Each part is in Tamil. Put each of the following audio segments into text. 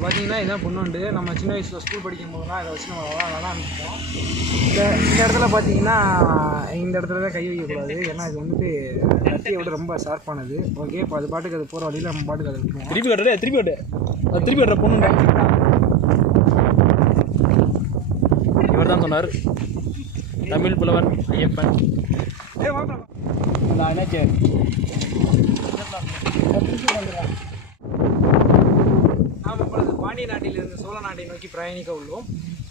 இப்போ பார்த்தீங்கன்னா இதான் பொண்ணுண்டு. நம்ம சின்ன வயசில் ஸ்கூல் படிக்கும் போதுலாம் இதை வச்சு நம்ம விளாண்டுருப்போம். இந்த இடத்துல பார்த்தீங்கன்னா இந்த இடத்துல தான் கை வைக்கக்கூடாது, ஏன்னா இது வந்துட்டு கத்தியை விட ரொம்ப ஷார்ப்பானது. ஓகே, இப்போ அது பாட்டுக்கு அது போகிற வழியில் நம்ம பாட்டுக்கு அதை விட்டுருவோம். திருப்பி கட்டுற பொண்ணுங்க. இவர் தான் சொன்னார், தமிழ் புலவர் ஐயப்பன். நாம் இப்பொழுது பாண்டிய நாட்டிலிருந்து சோழ நாட்டை நோக்கி பிரயாணிக்க உள்ளோம்.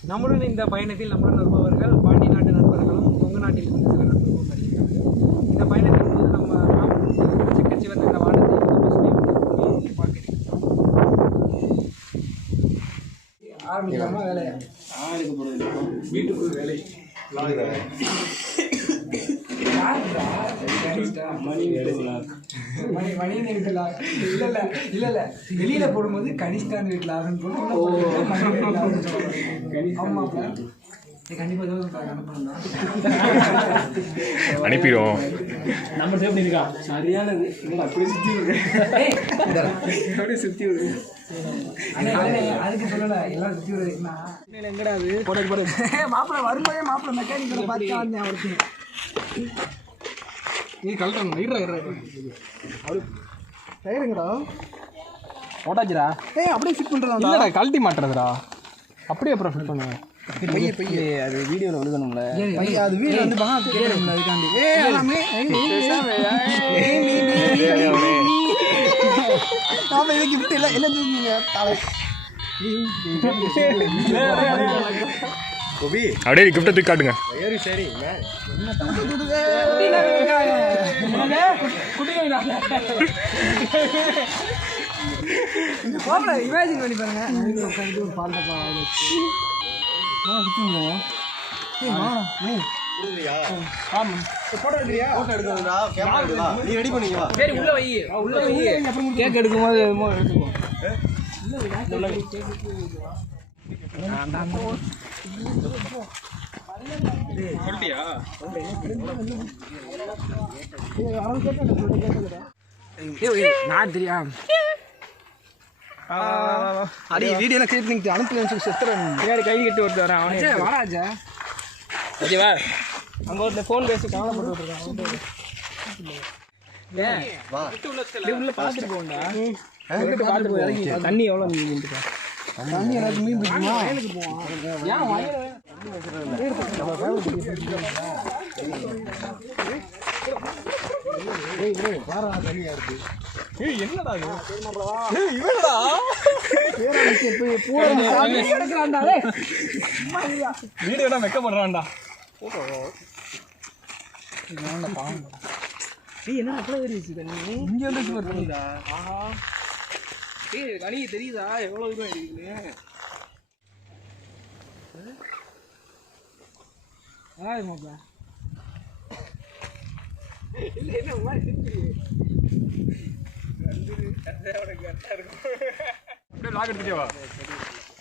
நம்முடன் இந்த பயணத்தில் நம்முடன் வருபவர்கள் பாண்டிய நாட்டு நண்பர்களும் கொங்கு நாட்டிலிருந்து சில நண்பர்களும் வருகிறார்கள். இந்த பயணத்தின் போது நாம் சிக்கச்சி வந்த இந்த வானத்தை பார்க்கிறோம். ஆரம்பிக்கலாமா வேலையா? வீட்டுக்குள் வேலை இல்ல வெளியில போடும்போது கனிஷ்கான் வீட்டுல அனுப்பிடுவோம். நம்ம எப்படி இருக்கா? சரியானது அப்படியே சுத்தி விடு. அதுக்கு சொல்லல, எல்லாம் சுத்தி விடுறதுக்குன்னா எங்கடா அது மாப்பிள்ள வரும்போதே மாப்பிள்ள மெக்கானிக்கலை பார்த்து வந்தேன். அவருக்கு நீ கழட்டணும். அவரு டயருங்கடா போட்டாச்சுடா. அப்படியே ஃபிட் பண்ணுறதா? இல்லைடா, கழட்டி மாட்டுறதுடா. அப்படியே அப்புறம் ஃபிட் பண்ணுவேன். பைய அது வீடியோவில் விழுகணும்ல. அது வீடியோ வந்து கேட்கணும்ல, அதுக்காண்டி இது கிஃப்ட் இல்லை என்ன தூக்குங்க. அப்படியே கிஃப்ட்டை தூக்கி காட்டுங்க. சரி இமேஜின் பண்ணி பாருங்க. கேக் எடுக்கும்போது நான் தெரியா அடி வீடியோ கிளிப் நீங்க அனுப்பி செத்துறேன். கை கட்டி ஒருத்தர் வரேன். அவனே வாராஜா ஓகேவா? அங்கே ஒரு ஃபோன் பேசி காணப்பட்டு விட்டுருக்கான். உள்ள பார்த்துட்டு போண்டா. பார்த்துட்டு போய் இறங்கி தண்ணி எவ்வளோ மீன் தண்ணி எனக்கு மீன் பிடிக்குமா? எனக்கு போவான். என்னடா வீடியோ வெக்க பண்றான்டா. என்ன அப்பளம் ஏறிச்சு தண்ணி இங்க வந்து வருதுடா. ஆஹா, கனி தெரியுதா எவ்வளவு தூரம் இருக்குன்னு? மாப்பிள என்ன மாதிரி லாக் எடுத்துட்டேவா?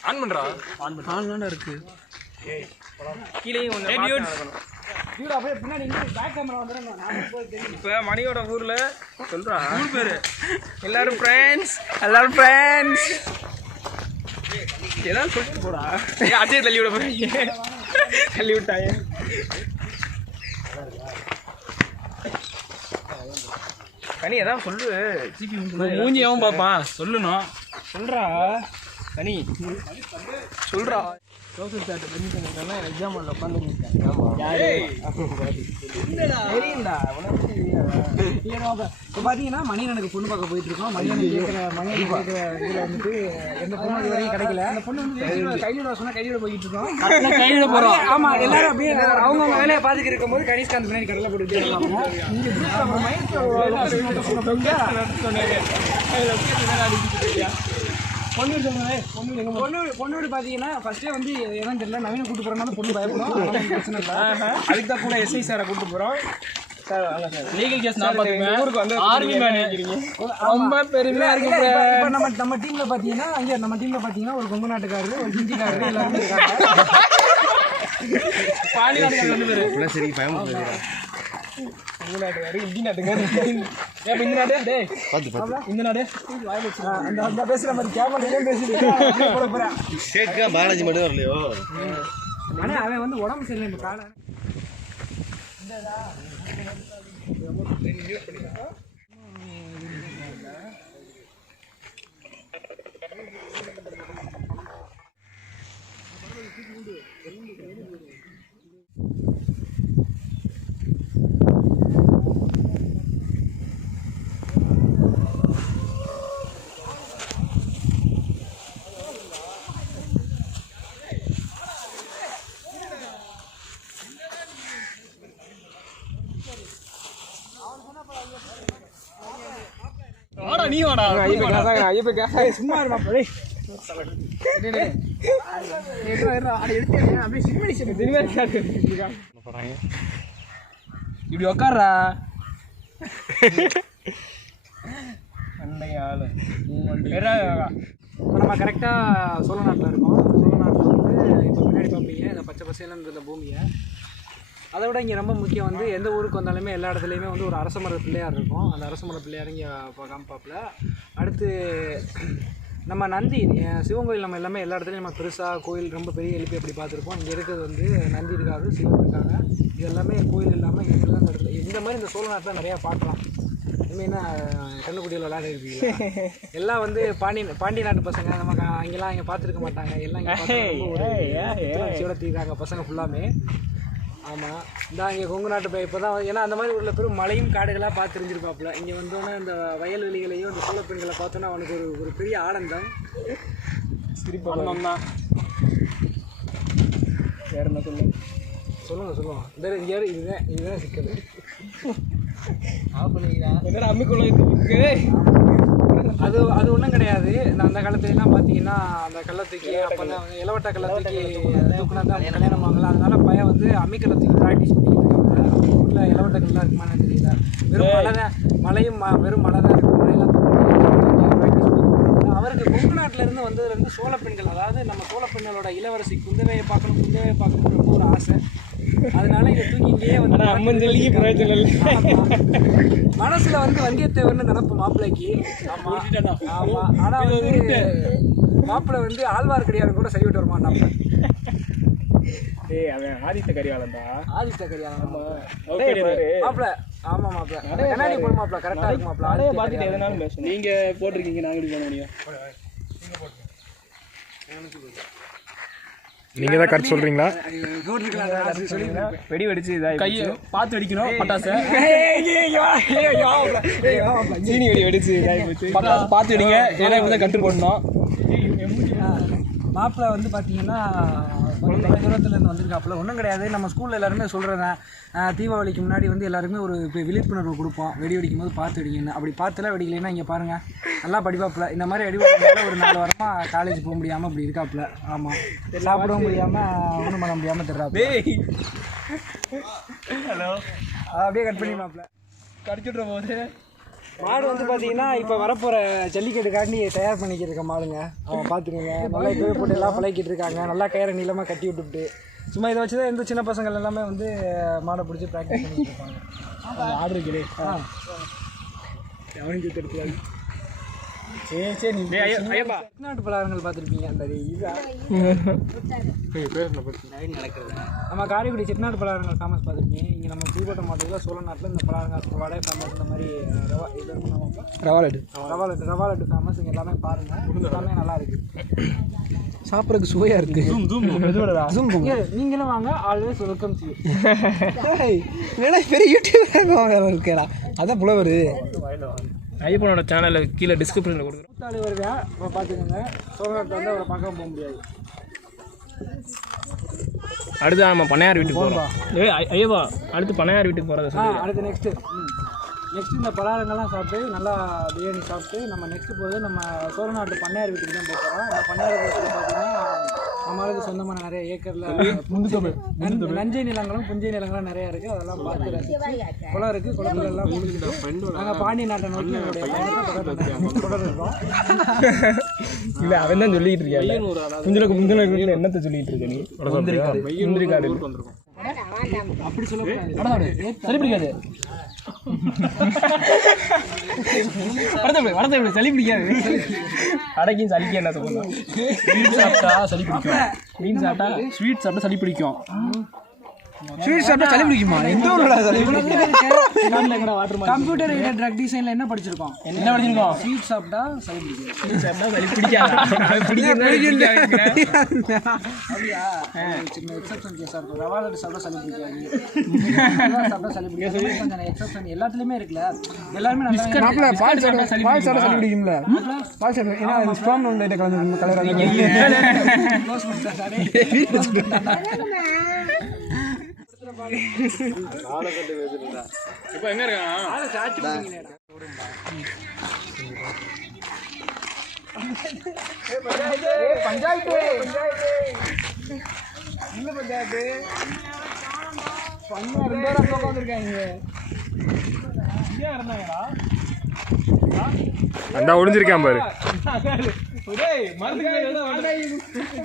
ஆன் பண்றா. ஆன் இருக்கு. இப்போ மணியோட ஊர்ல சொல்றான் ஊர் பேரு. எல்லாரும் ஃப்ரெண்ட்ஸ் ஏதாவது சொல்லிட்டு போடா. அஜய் தள்ளி விட போறீங்க. தள்ளி விட்டாங்க. கனி ஏதாவது சொல்லு. மூஞ்சியாவும் பாப்பான். சொல்லணும். சொல்றா கனி, சொல்றா. சோசியல் சார்ட்ட பெர்மிஷன் இருக்காங்க. எக்ஸாம் ஹாலில் உட்காந்துருக்கேன். இப்போ பார்த்தீங்கன்னா மணியனுக்கு பொண்ணு பார்க்க போயிட்டு இருக்கோம். மணியனுக்கு கேட்குற இதில் வந்துட்டு எந்த பொண்ணு இது வரைக்கும் கிடைக்கல. அந்த பொண்ணு வந்து கையோட சொன்னால் கையோட போயிட்டு இருக்கோம். கையோட போகிறோம். ஆமாம், எல்லாரும் அப்படியே அவங்க வேலையை பார்த்துட்டு இருக்கும்போது கனிஷ்காந்த் பின்னாடி கடலை போட்டுட்டு இருக்காங்க. இங்கே பொண்ணு பார்த்தீங்கன்னா ஃபர்ஸ்டே வந்து எதுவும் தெரியல. நவீன கூட்டு போகிறனால பொண்ணு பயப்படும். பிரச்சனை இல்லை. அதுக்கு தான் கூட எஸ்ஐ சாரை கூப்பிட்டு போகிறோம். லீகல் கேஸ் நான் பார்த்துக்குவேன். ஊருக்கு வந்து ஆர்மி மேன் ரொம்ப பெருமையாக இருக்கு. இப்போ நம்ம டீமில் பார்த்தீங்கன்னா அங்கே நம்ம டீமில் பார்த்தீங்கன்னா ஒரு கொங்கு நாட்டுக்காரரு, ஒரு ஹிந்திக்காரரு எல்லாருமே இருக்காங்க. பாண்டி நாட்டுக்காரர் வந்து பேர் சரி பயம். நாட்டு வேறு இந்தி நாட்டுங்க ஏன் இந்த நாடு டேய் இந்த நாடு அந்த பேசுகிற மாதிரி கேமரா பேசிட்டு போட போகிறேன் கேட்க பாலாஜி மட்டும் வரலையோ ஆனால் அவன் வந்து உடம்பு சரியில்லை இந்த காலை வாடா நீ வாடா சும்மா இருப்பா இப்படி உக்காடுறா நம்ம கரெக்டாக சோழ நாட்டில் இருக்கோம். சோழ நாட்டில் வந்து இப்போ முன்னாடி பார்ப்பீங்க இந்த பச்சை பசேலன்ற இந்த பூமியை. அதை விட இங்கே ரொம்ப முக்கியம் வந்து எந்த ஊருக்கு வந்தாலுமே எல்லா இடத்துலையுமே வந்து ஒரு அரச மர பிள்ளையார் இருக்கும். அந்த அரச மர பிள்ளையார் இங்கே காமிப்பாப்பில். அடுத்து நம்ம நந்தி சிவன் கோயில் நம்ம எல்லாமே எல்லா இடத்துலையும் நம்ம பெருசாக கோயில் ரொம்ப பெரிய எழுப்பி அப்படி பார்த்துருப்போம். இங்கே இருக்கிறது வந்து நந்தி இருக்காது, சிவன் இருக்காங்க. இது எல்லாமே கோயில் இல்லாமல் இங்கே தான் இந்த இடத்துல இந்த மாதிரி இந்த சோழ நாட்டில் நிறையா பார்க்கலாம். இனிமேனா கண்ணுக்குட்டியில் விளையாட இருக்கீங்க எல்லாம் வந்து பாண்டி நாட்டு பசங்க. நம்ம அங்கெல்லாம் இங்கே பார்த்துருக்க மாட்டாங்க. எல்லாம் இங்கே சிவடத்திருக்காங்க பசங்க ஃபுல்லாமே. ஆமாம், இந்த இங்கே கொங்கு நாட்டு இப்போ தான் ஏன்னா அந்த மாதிரி உள்ள பெரும் மலையும் காடுகளாக பார்த்து தெரிஞ்சிருப்பாப்புல. இங்கே வந்தோன்னே இந்த வயல்வெளிகளையும் இந்த சோழ பெண்களை பார்த்தோன்னா அவனுக்கு ஒரு பெரிய ஆனந்தம் சிரிப்பாக. வேற என்ன சொல்லுவோம் இந்த இதுதான் சிக்கல். அது ஒன்றும் கிடையாது. அந்த காலத்துலலாம் பார்த்தீங்கன்னா அந்த கள்ளத்துக்கு அப்போ தான் இளவட்ட கள்ளத்துக்கு தூக்குனா தான் கல்யாணம் வாங்கலாம். அதனால பையன் வந்து அம்மிக்கள்ளத்துக்கு ப்ராக்டிஸ் பண்ணிக்கிட்டு இருக்காங்க. ஊரில் இளவட்ட கல்லாம் இருக்குமான்னு தெரியல. வெறும் மழை தான், மழையும் வெறும் மழை தான் இருக்குது. மழையெல்லாம் ப்ராக்டிஸ் பண்ணி அவருக்கு கொங்கு நாட்டிலேருந்து வந்ததுலேருந்து சோழ பெண்கள், அதாவது நம்ம சோழ பெண்களோட இளவரசி குந்தவையை பார்க்கணும் ரொம்ப ஒரு ஆசை. அதனால இதை தூக்கி இங்கேயே வந்து மனசுல வந்து வந்தியத்தேவர்னு நினப்பு மாப்பிள்ளைக்கு. ஆமா, ஆனா வந்து மாப்பிள்ளை வந்து ஆழ்வார்க்கடியான் கூட சரிவிட்டு வர மாட்டான். அவன் ஆதித்த கரிகாலன்டா. ஆதித்த கரிகாலன் மாப்பிள்ளை. ஆமா மாப்பிள்ளை கண்ணாடி போட மாப்பிள்ளை கரெக்டா இருக்கு மாப்பிள்ளை. பார்த்துட்டு எதனாலும் பேசணும். நீங்க போட்டிருக்கீங்க, நாங்க எப்படி பண்ண முடியும்? நீங்க தான் கரெக்ட் சொல்றீங்களா? வெடி வெடிச்சு கையை பார்த்து வெடிக்கணும். பட்டாசு சீனி வெடி வெடிச்சு பட்டாசு பார்த்து வெடிங்க. ஏன்னா இப்பதான் கட்டு போடணும். மாப்பிள்ளை வந்து பார்த்தீங்கன்னா தூரத்துலேருந்து வந்திருக்காப்புல. ஒன்றும் கிடையாது, நம்ம ஸ்கூலில் எல்லாருமே சொல்கிறேன். தீபாவளிக்கு முன்னாடி வந்து எல்லாருமே ஒரு விழிப்புணர்வு கொடுப்போம். வெடி வெடிக்கும் போது பார்த்து வெடிக்கணும். அப்படி பார்த்துலாம் வெடிக்கலைன்னா இங்கே பாருங்கள் நல்லா படிப்பாப்புல. இந்த மாதிரி வெடிவெடிக்கிறதால ஒரு 4 வாரமாக காலேஜ் போக முடியாமல் அப்படி இருக்காப்புல. ஆமாம், சாப்பிடவும் முடியாமல் ஒன்றும் பண்ண முடியாமல் தெரியாப்பு. ஹலோ, அப்படியே கட் பண்ணி மாப்பிள்ள கடிச்சுட்ற போது மாடு வந்து பார்த்தீங்கன்னா இப்போ வரப்போகிற ஜல்லிக்கட்டுக்காண்டி தயார் பண்ணிக்கிட்டு இருக்க மாடுங்க. அவன் பார்த்துக்கோங்க, நல்லா இப்போ போட்டு எல்லாம் பழகிட்டு இருக்காங்க. நல்லா கயிறை நீளமாக கட்டி விட்டுவிட்டு சும்மா இதை வச்சு தான் எந்த சின்ன பசங்கள் எல்லாமே வந்து மாடை பிடிச்சி ப்ராக்டிஸ் பண்ணிட்டு இருப்பாங்க. ஆர்டர் கிடையாது அவனுக்கு தெரியாது. சரி நாட்டு பலகாரங்கள் பார்த்துருப்பீங்க. அந்த நடக்கிறது நம்ம காரைக்குடி செட்டிநாட்டு பலகாரங்கள் ஃபேமஸ் பார்த்துருப்பீங்க. இங்கே நம்ம புதுக்கோட்டை மாவட்டத்தில் சோழ நாட்டில் இந்த பலகாரங்கள் வடை ஃபேமஸ். இந்த மாதிரி ரவா லட்டு ஃபேமஸ். இங்கே எல்லாமே பாருங்கள், எல்லாமே நல்லா இருக்குது, சாப்பிட்றதுக்கு சுவையாக இருக்குது. நீங்களும் வாங்க, ஆல்வேஸ் வெல்கம் டு. வேணா பெரிய யூடியூபர் இருக்கேடா, அதான் புலவர். ஐயப்பனோட சேனலில் கீழே டிஸ்கிரிப்ஷனில் கொடுக்குறோம். கூட்டாளி வருவேன் பார்த்துக்கோங்க. சோழ நாட்டில் வந்து அவரை பார்க்க போக முடியாது. அடுத்து நம்ம பண்ணையார் வீட்டுக்கு போகிறோம். ஐயப்பா அடுத்து பண்ணையார் வீட்டுக்கு போகிறத அடுத்து நெக்ஸ்ட்டு இந்த பலகாரங்கள்லாம் சாப்பிட்டு நல்லா பிரியாணி சாப்பிட்டு நம்ம நெக்ஸ்ட்டு போகுது நம்ம சோழ நாட்டு பண்ணையார் வீட்டுக்கு தான் போகிறோம். இந்த பண்ணையார் வீட்டுக்கு பார்த்தீங்கன்னா நம்மளுக்கு சொந்தமான நிறைய ஏக்கரில் நஞ்சை நிலங்களும் புஞ்சை நிலங்களும் நிறையா இருக்குது. அதெல்லாம் பார்த்து ரசிச்சு குளம் இருக்குது. குளத்துல எல்லாம் நாங்கள் பாண்டி நாட்டை நோக்கி தொடர்றோம். இல்லை அவன் தான் சொல்லிட்டு இருக்காங்க. முந்தின என்னத்தை சொல்லிட்டு இருக்க நீ? முந்திரி காடு அப்படி சொல்லக்கூடாது, சரி பிடிக்காது. வரத்தை சளி பிடிக்காது. அடைக்கும் சளிக்கு என்ன சொல்லணும்? ஸ்வீட் சாப்பிட்டா சளி பிடிக்கும். மீன் சாப்பிட்டா ஸ்வீட் சாப்பிட்டா சளி பிடிக்கும். ஸ்வீட் சாப்பிட்டா சளி பிடிக்குமா? எந்த ஊர்ல சளி கம்ப்யூட்டர் எய்டட் ட்ரக் டிசைன்ல என்ன படிச்சிருக்கோம்? ஸ்வீட் சாப்பிட்டா சளி பிடிக்கும். ஸ்வீட் சாப்பிட்டா சளி பிடிக்காது. அப்படியா? சின்ன எக்ஸெப்ஷன் கேஸா இருக்கும். ரவா லட்டு சாப்பிட்டா சளி பிடிக்காது. சாப்பிட்டா சளி பிடிக்காது. கொஞ்சம் எக்ஸெப்ஷன் எல்லாத்துலயுமே இருக்குல்ல. எல்லாரும் நல்லா பால் சாப்பிட்டா சளி பிடிக்கும்ல. பால் சாப்பிட்டா ஏன்னா ஸ்ட்ராங் லைட் கலந்து கலர் இப்போ எங்க இருக்கான்? பஞ்சாயத்து இந்த பஞ்சாயத்து பண்ண 2 பேரும் அங்க உட்காந்துருக்காங்க. இருந்தாங்களா? அந்த ஒளிஞ்சிருக்கான் பாரு. மரத்துக்கு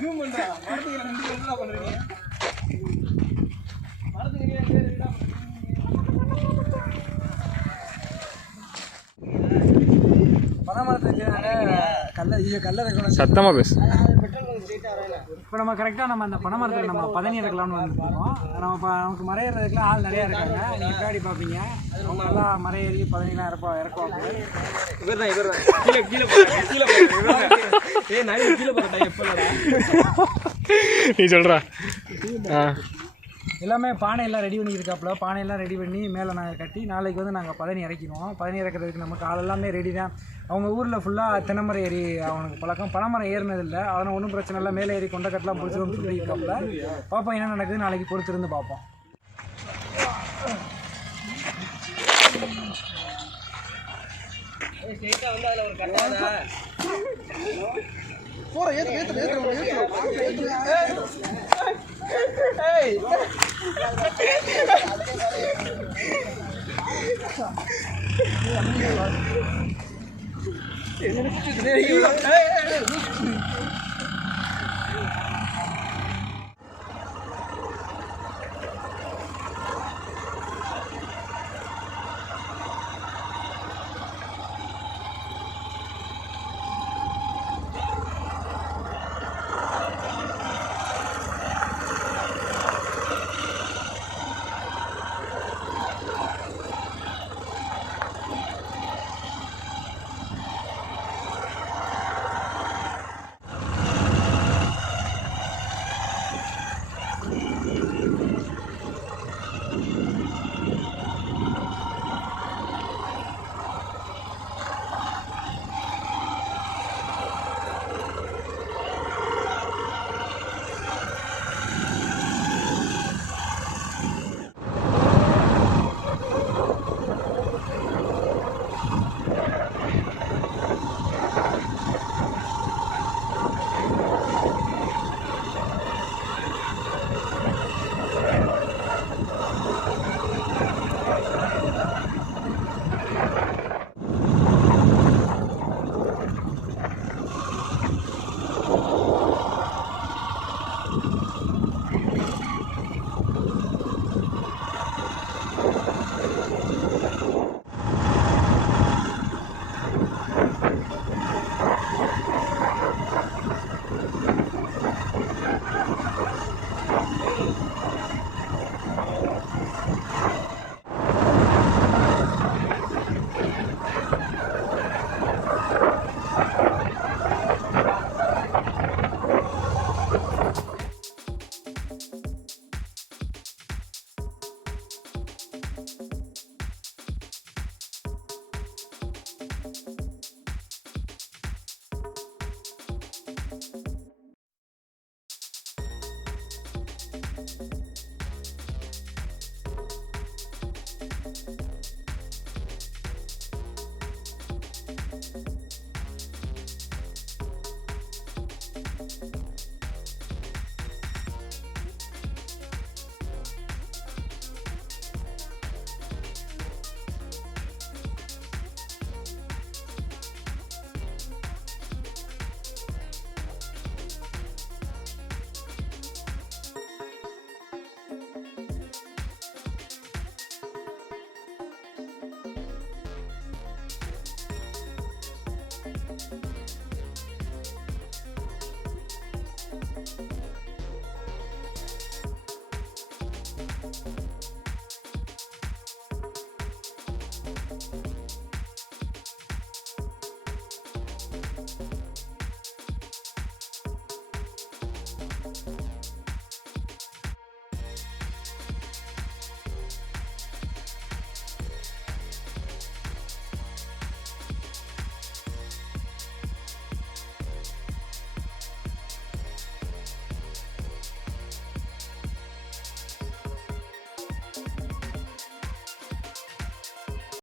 ஜூம் பண்றா. மரத்துக்கு 2 பேர் என்ன பண்றீங்க? சத்தமா பேசு. இப்போ நம்ம கரெக்டாக நம்ம அந்த பனைமரத்தில் நம்ம பதனி இறக்கலாம்னு வந்துருக்கோம். நமக்கு மரையறதுக்குலாம் ஆள் நிறையா இருக்காங்க. நீங்கள் பின்னாடி பார்ப்பீங்க. அவங்க நல்லா மரையேறி பதனிலாம் இறக்குவாங்க. நீ சொல்றா. எல்லாமே பானையெல்லாம் ரெடி பண்ணியிருக்காப்புல. பானையெல்லாம் ரெடி பண்ணி மேலே நாங்கள் கட்டி நாளைக்கு வந்து நாங்கள் பதனி இறக்கிடுவோம். பதனி இறக்கிறதுக்கு நமக்கு ஆள் எல்லாமே ரெடி தான். அவங்க ஊரில் ஃபுல்லாக தென்னைமரம் ஏறி அவனுக்கு பழக்கம். பனைமரம் ஏறினதில்லை. அதனால் ஒன்றும் பிரச்சனை இல்லை. மேலே ஏறி கொண்டக்கட்டெலாம் பிடிச்சிடும் சொல்லியிருக்காப்புல. பார்ப்போம் என்ன நடக்குது. நாளைக்கு பொறுத்திருந்து பார்ப்போம்.